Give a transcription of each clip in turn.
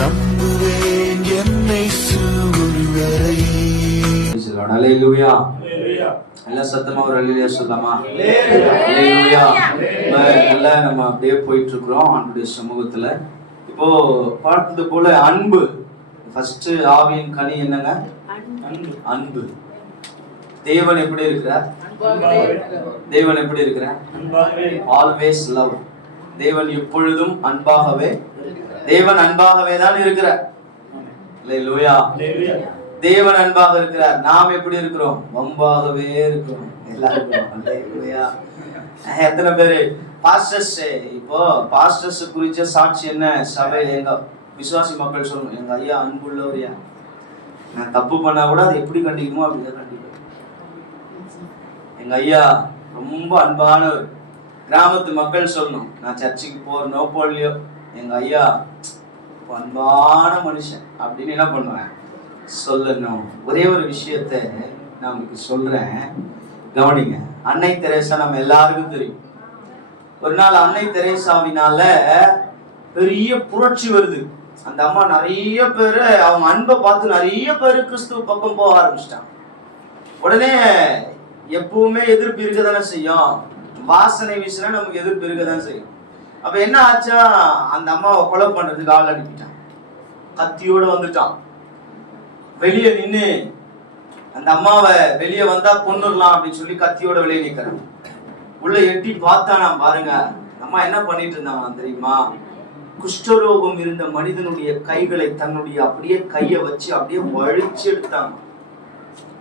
நம்புவேன் என்னை ஒருவரை. அல்லேலூயா. எல்லாம் சத்தமா ஒரு அல்லேலூயா சொல்லலாமா? அல்லேலூயா. நல்லா நம்ம அப்படியே போயிட்டு இருக்கிறோம் ஆண்டுடைய சமூகத்துல. இப்போ பார்த்தது போல அன்பு, ஃபர்ஸ்ட் ஆவியின் கனி என்னங்க? அன்பு. தேவன் எப்படி இருக்கிறார்? தேவன் எப்படி இருக்கிறார்? Always love. தேவன் எப்பொழுதும் அன்பாகவே, தேவன் அன்பாகவே தான் இருக்கிறார். அல்லேலூயா. தேவன் அன்பாக இருக்கிறார். நாம் எப்படி இருக்கிறோம்? வம்பாகவே இருக்கிறோம் எல்லாரும். அல்லேலூயா. எத்தனை பேரு பாஸ்டர்ஸ், இப்போ பாஸ்டர்ஸ் குறிச்ச சாட்சி என்ன? சபையில எங்க விசுவாசி மக்கள் சொல்லணும், எங்க ஐயா அன்புள்ளவரியா, நான் தப்பு பண்ணா கூட அதை எப்படி கண்டிக்கணுமோ அப்படிதான் கண்டிப்பேன். எங்க ஐயா ரொம்ப அன்பானவர். கிராமத்து மக்கள் சொல்லணும், நான் சர்ச்சுக்கு போறனோ போடலையோ, எங்க ஐயா அன்பான மனுஷன் அப்படின்னு என்ன பண்ணுவேன் சொல்லணும். ஒரே ஒரு விஷயத்த நான் உங்களுக்கு சொல்றேன், கவனிங்க. அன்னை தெரேசா நம்ம எல்லாருக்கும் தெரியும். ஒரு நாள் அன்னை தெரேசாவினால பெரிய புரட்சி வருது. அந்த அம்மா நிறைய பேரு அவங்க அன்பை பார்த்து நிறைய பேரு கிறிஸ்துவ பக்கம் போக ஆரம்பிச்சிட்டாங்க. உடனே எப்பவுமே எதிர்ப்பு இருக்கதானே செய்யும். வாசனை வீசினா நமக்கு எதிர்ப்பு இருக்கதான் செய்யும். அப்ப என்ன ஆச்சா, அந்த அம்மாவை கொலை பண்றதுக்கு ஆள் அனுப்பிட்டான். கத்தியோட வந்துட்டான். வெளியே நின்று அந்த அம்மாவை வெளியே வந்தா கொன்னுடலாம் அப்படின்னு சொல்லி கத்தியோட வெளியே நிக்கிறான். உள்ள எட்டி பார்த்தானா பாருங்க, அம்மா என்ன பண்ணிட்டு இருந்தாங்க தெரியுமா? குஷ்டரோகம் இருந்த மனிதனுடைய கைகளை தன்னுடைய அப்படியே கையை வச்சு அப்படியே வழிச்சு எடுத்தாங்க.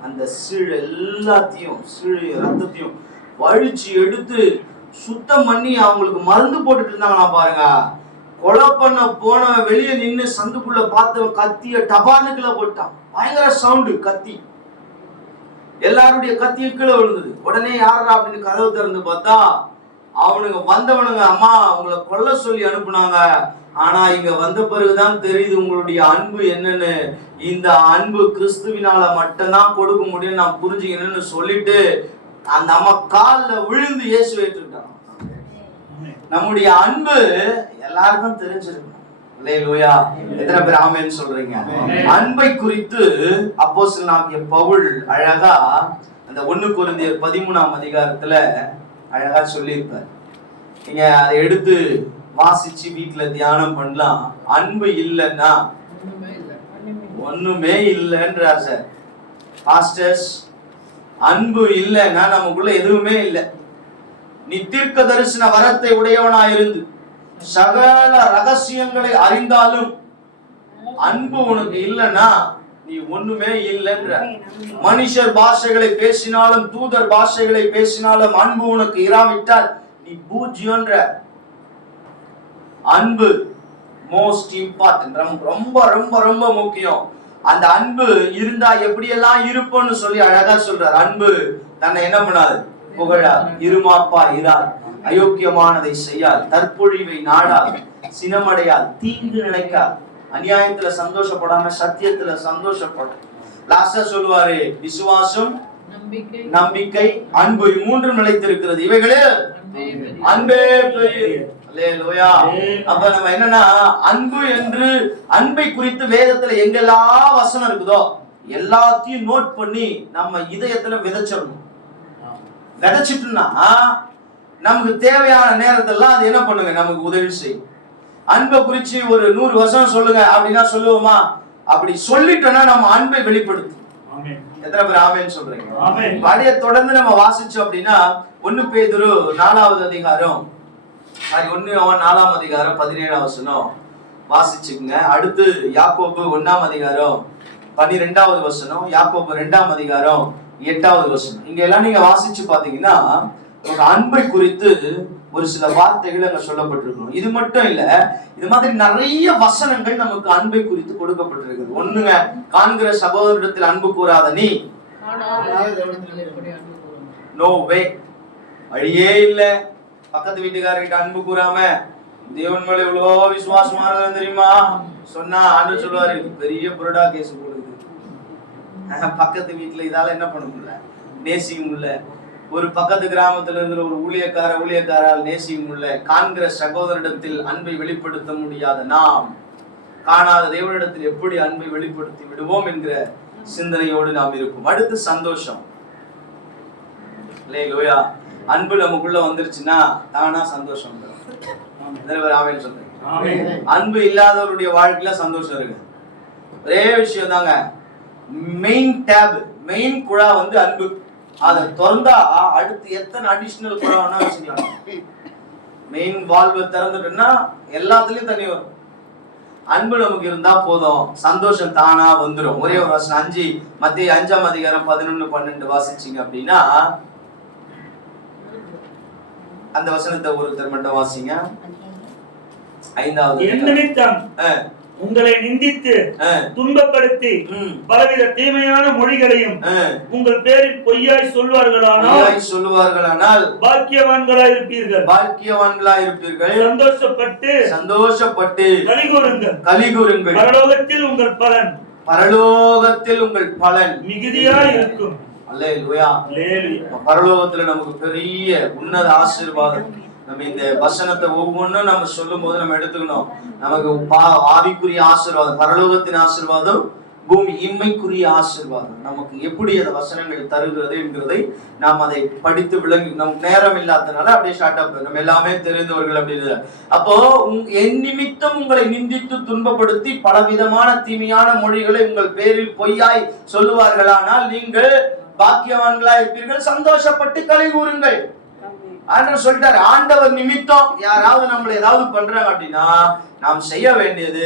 அந்த சீழ் எல்லாத்தையும், சீழ் ரத்தத்தையும் வழிச்சு எடுத்து சுத்தம் பண்ணி அவங்களுக்கு மருந்து போட்டுட்டு இருந்தாங்களா பாருங்க. கொலை பண்ண போன வெளியே நின்று சந்துக்குள்ள பார்த்தவன் கத்திய டபானுக்குள்ள போட்டான். பயங்கர சவுண்டு, கத்தி எல்லாருடைய கத்தியும் கீழே விழுந்தது. உடனே யாரா அப்படின்னு கதவு திறந்து பார்த்தா அவனுங்க வந்தவனுங்க, அம்மா உங்களை கொல்ல சொல்லி அனுப்புனாங்க, ஆனா இங்க வந்த பிறகுதான் தெரியுது உங்களுடைய அன்பு என்னன்னு. இந்த அன்பு கிறிஸ்துவினால மட்டும்தான் கொடுக்க முடியும், நான் புரிஞ்சுக்கணும்னு சொல்லிட்டு அந்த அம்மா காலில் விழுந்து இயேசு ஏற்றுட்டான். நம்முடைய அன்பு எல்லாருக்கும் தெரிஞ்சிருக்கு. அல்லேலூயா. எத்தனை பேர் ஆமென் சொல்றீங்க? அன்பை குறித்து அப்போஸ்தலனாகிய பவுல் அழகா அந்த 1 கொரிந்தியர் 13ஆம் அதிகாரத்துல அழகா சொல்லியிருப்பார். நீங்க அதை எடுத்து வாசிச்சு வீட்டுல தியானம் பண்ணலாம். அன்பு இல்லைன்னா ஒண்ணுமே இல்லைன்றார் சார் பாஸ்டர்ஸ். அன்பு இல்லைன்னா நமக்குள்ள எதுவுமே இல்லை. நீ தீர்க்க தரிசன வரத்தை உடையவனாயிருந்து சகல ரகசியங்களை அறிந்தாலும் அன்பு உனக்கு இல்லைன்னா நீ ஒண்ணுமே இல்லைன்ற. மனுஷர் பாஷைகளை பேசினாலும் தூதர் பாஷைகளை பேசினாலும் அன்பு உனக்கு இராவிட்டால் நீ பூஜ்யம்ன்ற. அன்பு மோஸ்ட் இம்பார்ட்டன்ட், ரொம்ப ரொம்ப ரொம்ப முக்கியம். அந்த அன்பு இருந்தா எப்படியெல்லாம் இருப்போம்னு சொல்லி அழகா சொல்றார். அன்பு தன்னை என்ன பண்ணாது? புகழாது, இருமாப்பா இராது, அயோக்கியமானதை செய்யாது, தற்பொழிவை நாடாது, சினமடையாது, தீங்கு நினைக்காது, அநியாயத்துல சந்தோஷப்படாம சத்தியத்துல சந்தோஷப்படும். லாஸ்டா சொல்லுவாரு, விசுவாசம், நம்பிக்கை, அன்பு, 3 நிலைத்திருக்கிறது, இவைகளே அன்பே பெரியது. அல்லேலூயா. அப்ப நம்ம என்னன்னா, அன்பு என்று அன்பை குறித்து வேதத்துல எங்கெல்லாம் வசனம் இருக்குதோ எல்லாத்தையும் நோட் பண்ணி நம்ம இதயத்துல விதைச்சிடணும். விதைச்சிட்டுனா நமக்கு தேவையான நேரத்தெல்லாம் அது என்ன பண்ணுங்க, நமக்கு உதவி செய்யும். அன்பை குறிச்சு ஒரு 100 வசனம் சொல்லுங்க அப்படின்னா சொல்லுவோமா? அப்படி சொல்லிட்டோம்னா நம்ம அன்பை வெளிப்படுத்தும். எத்தனை பேர் ஆமென் சொல்றீங்க? அப்படியே தொடர்ந்து நம்ம வாசிச்சோம் அப்படின்னா 1 பேதுரு 4வது அதிகாரம், 1 யோவான் 4ஆம் அதிகாரம் 17ஆம் வசனம் வாசிச்சுங்க. அடுத்து யாக்கோபு 1ஆம் அதிகாரம் 12வது வசனம், யாக்கோபு 2ஆம் அதிகாரம் 8வது வசனம். இங்க எல்லாம் நீங்க வாசிச்சு பாத்தீங்கன்னா அன்பை குறித்து ஒரு சில வார்த்தைகள் அங்க சொல்லப்பட்டிருக்கணும். இது மட்டும் இல்ல, இது மாதிரி நிறைய வசனங்கள் நமக்கு அன்பை குறித்து கொடுக்கப்பட்டிருக்கிறது. ஒண்ணுங்க, காண்கிற சகோதரத்தில் அன்பு கூறாத நீ நோ வே, வழியே இல்ல. பக்கத்து வீட்டுக்காரர்கிட்ட அன்பு கூறாம தேவன் மேல எவ்வளோ விசுவாசமா இருந்தது தெரியுமா சொன்னா ஆண்டவர் சொல்லுவாரு, பெரிய புரடா கேஸ் போடுது. பக்கத்து வீட்டுல இதால என்ன பண்ண முடியல, நேசிக்க முடியல. ஒரு பக்கத்து கிராமத்துல இருக்கிற ஒரு ஊழியக்காரால் நேசிக்க முடியல. காண்கிற சகோதரிடத்தில் அன்பை வெளிப்படுத்த முடியாத நாம் காணாத தேவனிடத்தில் எப்படி அன்பை வெளிப்படுத்தி விடுவோம் என்கிற சிந்தனையோடு நாம் இருப்போம். அடுத்து சந்தோஷம். அல்லேலூயா. அன்பு நமக்குள்ள வந்துருச்சுன்னா தானா சந்தோஷம் வரும். ஆமென் சொல்றேன். அன்பு இல்லாதவருடைய வாழ்க்கையில சந்தோஷம் இருக்கு. ஒரே விஷயம் தாங்க, மெயின் டேப், மெயின் குழா வந்து அன்பு. அதை திறந்தா அடுத்து எத்தனை அடிஷனல் குழா வேணா வச்சுக்கலாம். மெயின் வால்வை திறந்துட்டோம்னா எல்லாத்துலயும் தண்ணி வரும். அன்பு நமக்கு இருந்தா போதும், சந்தோஷம் தானா வந்துடும். ஒரே ஒரு வசனம் 5 மத்திய 5ஆம் அதிகாரம் 11-12 வாசிச்சீங்க அப்படின்னா அந்த வசனத்தை ஒருத்தர் மட்டும் வாசிங்க. 5வது உங்களை நிந்தித்து துன்பப்படுத்தி பலவித தீமையான மொழிகளையும் உங்கள் பேரில் பொய்யாய் சொல்வார்களானால் பாக்கியவான்களாய் இருப்பீர்கள். சந்தோஷப்பட்டு கலிகூருங்கள். பரலோகத்தில் உங்கள் பலன் மிகுதியாய் இருக்கும். அல்லேலூயா. பரலோகத்துல நமக்கு பெரிய உன்னத ஆசீர்வாதம். நம்ம இந்த வசனத்தை ஒவ்வொன்றும் நம்ம சொல்லும் போது நம்ம எடுத்துக்கணும். நமக்கு ஆவிக்குரிய ஆசீர்வாதம், பரலோகத்தின் ஆசீர்வாதம், பூமி இம்மைக்குரிய ஆசீர்வாதம் நமக்கு எப்படி அந்த வசனங்கள் தருகிறது என்கிறதை நாம் அதை படித்து விளங்கி, நமக்கு நேரம் இல்லாதனால அப்படியே ஷார்ட்டா நம்ம எல்லாமே தெரிந்தவர்கள் அப்படின்னு. அப்போ என் நிமித்தம் உங்களை நிந்தித்து துன்பப்படுத்தி பலவிதமான தீமையான மொழிகளை உங்கள் பேரில் பொய்யாய் சொல்லுவார்களானால் நீங்கள் பாக்கியவான்களா இருப்பீர்கள். சந்தோஷப்பட்டு களி கூறுங்கள். ஆண்டவர் சொல்லிட்டாரு, ஆண்டவர் நிமித்தம் யாராவது நம்மள ஏதாவது பண்றாங்க அப்படின்னா நாம் செய்ய வேண்டியது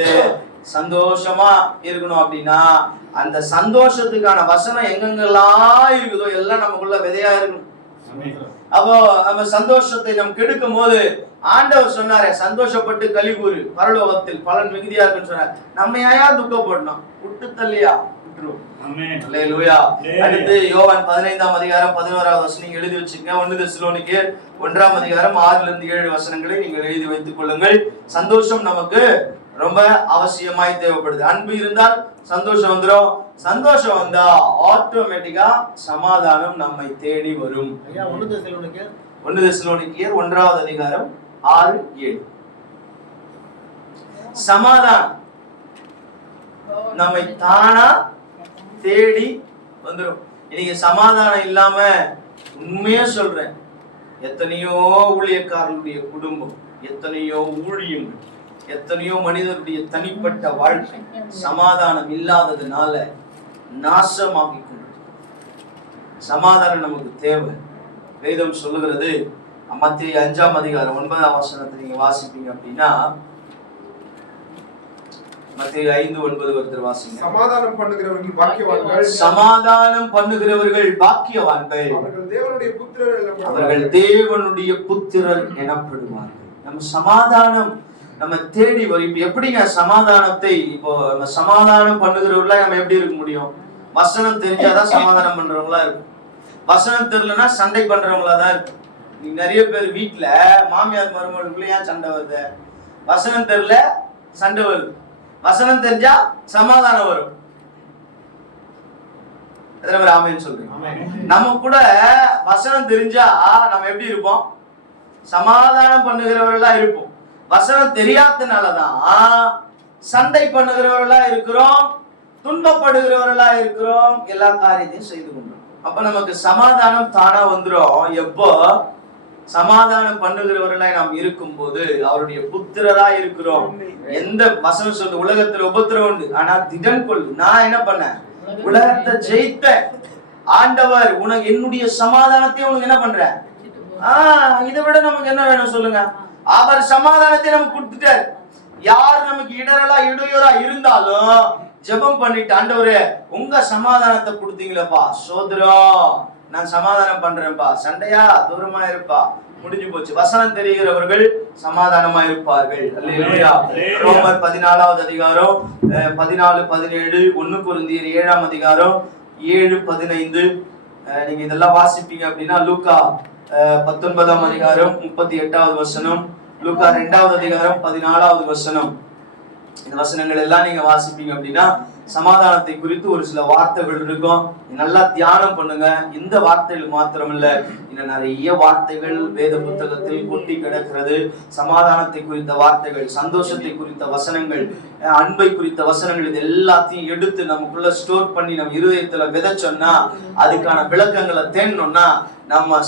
சந்தோஷமா இருக்கணும். அப்படின்னா அந்த சந்தோஷத்துக்கான வசனம் எங்கெங்கெல்லாம் இருக்குதோ எல்லாம் நமக்குள்ள விதையா இருக்கணும். அப்போ நம்ம சந்தோஷத்தை நம்ம கெடுக்கும் போது ஆண்டவர் சொன்னாரே, சந்தோஷப்பட்டு களி கூறு, பரலோகத்தில் பலன் மிகுதியா இருக்குன்னு சொன்னார். நம்ம ஏன் துக்கப்படணும்? விட்டு தள்ளியா விட்டுருவோம். அடுத்து யோவான் 15ஆம் அதிகாரம் 11வது வசனம் எழுதி வச்சுங்க. 1 தெசலோனிக்கேயர் 1ஆம் அதிகாரம் 6-7 வசனங்களை நீங்கள் எழுதி வைத்துக் கொள்ளுங்கள். சந்தோஷம் நமக்கு ரொம்ப அவசியமாய் தேவைப்படுது. அன்பு இருந்தால் சந்தோஷம் வந்துடும். சந்தோஷம் வந்தா ஆட்டோமேட்டிக்கா சமாதானம் நம்மை தேடி வரும். 1 தெசலோனிக்கேயர் 1ஆவது அதிகாரம் 6-7. சமாதானம் நம்மை தானா தேடி வந்துடும். இன்னைக்கு சமாதானம் இல்லாம, உண்மையா சொல்றேன், எத்தனையோ ஊழியக்காரர்களுடைய குடும்பம், எத்தனையோ ஊழியங்கள், எத்தனையோ மனிதருடைய தனிப்பட்ட வாழ்க்கை சமாதானம் இல்லாததுனால நாசமாகி கொண்டு. சமாதானம் நமக்கு தேவை. வேதம் சொல்லுகிறது, மத்திய 5ஆம் அதிகாரம் 9ஆம் வசனத்தை நீங்க வாசிப்பீங்க அப்படின்னா, மத்தேயு 5:9 ஒருத்தர் வாசிங்க. சமாதானம் பண்ணுகிறவர்கள் பாக்கியவான்கள், அவர்கள் தேவனுடைய புத்திரர் எனப்படுவார்கள். நம்ம சமாதானம் நம்ம தேடி வரும். இப்ப எப்படிங்க சமாதானத்தை, இப்போ நம்ம சமாதானம் பண்ணுகிறவர்களா நம்ம எப்படி இருக்க முடியும்? வசனம் தெரிஞ்சாதான் சமாதானம் பண்றவங்களா இருக்கும். வசனம் தெரியலன்னா சண்டை பண்றவங்களா தான் இருக்கும். நீ நிறைய பேர் வீட்டுல மாமியார் மருமகளுக்குள்ள ஏன் சண்டை வருது? வசனம் தெரியல சண்டை வருது. வசனம் தெரிஞ்சா சமாதானம் வரும். ஆமென் சொல்றீங்க. நம்ம கூட வசனம் தெரிஞ்சா நம்ம எப்படி இருப்போம்? சமாதானம் பண்ணுகிறவர்களா இருப்போம். வசனம் தெரியாதனாலதான் சண்டை பண்ணுகிறவர்களா இருக்கிறோம், துன்பப்படுகிறவர்களா இருக்கிறோம், எல்லா காரியத்தையும் செய்து கொண்டோம். அப்ப நமக்கு சமாதானம் தானா வந்துடும். எப்போ சமாதானம் பண்ணுகிறவர்களாய் நாம் இருக்கும் போது அவருடைய புத்திரரா இருக்கிறோம். எந்த வசனம் சொல்லு, உலகத்துல உபத்திரவம் உண்டு, ஆனா திடன் கொள்ளு, நான் என்ன பண்ணேன்? உலகத்தை ஜெயித்த ஆண்டவர் உனக்கு என்னுடைய சமாதானத்தை உனக்கு என்ன பண்ற? இதை விட நமக்கு என்ன வேணும் சொல்லுங்க? அவர் சமாதானத்தை நமக்கு கொடுத்துட்டார். யார் நமக்கு இடரலா இடையூறா இருந்தாலும் ஜெபம் பண்ணிட்டு, ஆண்டவரே உங்க சமாதானத்தை கொடுத்தீங்களப்பா, சோதரம், நான் சமாதானம் பண்றேன்ப்பா, சண்டையா தூரமா இருப்பா, முடிஞ்சு போச்சு. வசனம் தெரிகிறவர்கள் சமாதானமா இருப்பார்கள். அல்லேலூயா. ரோமர் 14ஆவது அதிகாரம் 14-17, 1 கொரிந்தியர் 7ஆம் அதிகாரம் 7-15 நீங்க இதெல்லாம் வாசிப்பீங்க அப்படின்னா, லூக்கா 19ஆம் அதிகாரம் 38வது வசனம், லூக்கா 2ஆவது அதிகாரம் 14வது வசனம், இந்த வசனங்கள் எல்லாம் நீங்க வாசிப்பீங்க அப்படின்னா சமாதானத்தை குறித்து ஒரு சில வார்த்தைகள் இருக்கும். நல்லா தியானம் பண்ணுங்க. இந்த வார்த்தைகள் மாத்திரமல்ல, இன்னும் நிறைய வார்த்தைகள் வேத புத்தகத்தில் கொட்டி கிடக்கிறது. சமாதானத்தை குறித்த வார்த்தைகள், சந்தோஷத்தை குறித்த வசனங்கள், அன்பை குறித்த வசனங்கள், இது எல்லாத்தையும் எடுத்து நமக்குள்ள ஸ்டோர் பண்ணி நம்ம இருதயத்துல விதைச்சோம்னா, அதுக்கான விளக்கங்களை தேடணும்னா நம்ம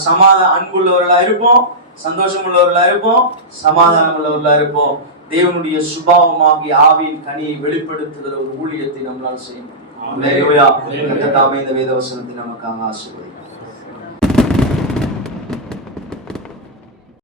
அன்புள்ளவர்களா இருப்போம், சந்தோஷம் உள்ளவர்களா இருப்போம், சமாதானம் உள்ளவர்களா இருப்போம். தேவனுடைய சுபாவமாகிய ஆவியின் கனியை வெளிப்படுத்துகிற ஒரு ஊழியத்தை நம்மளால் செய்ய முடியும். இந்த வேத வசனத்தை நமக்காக ஆசீர்வதிக்கிறார்.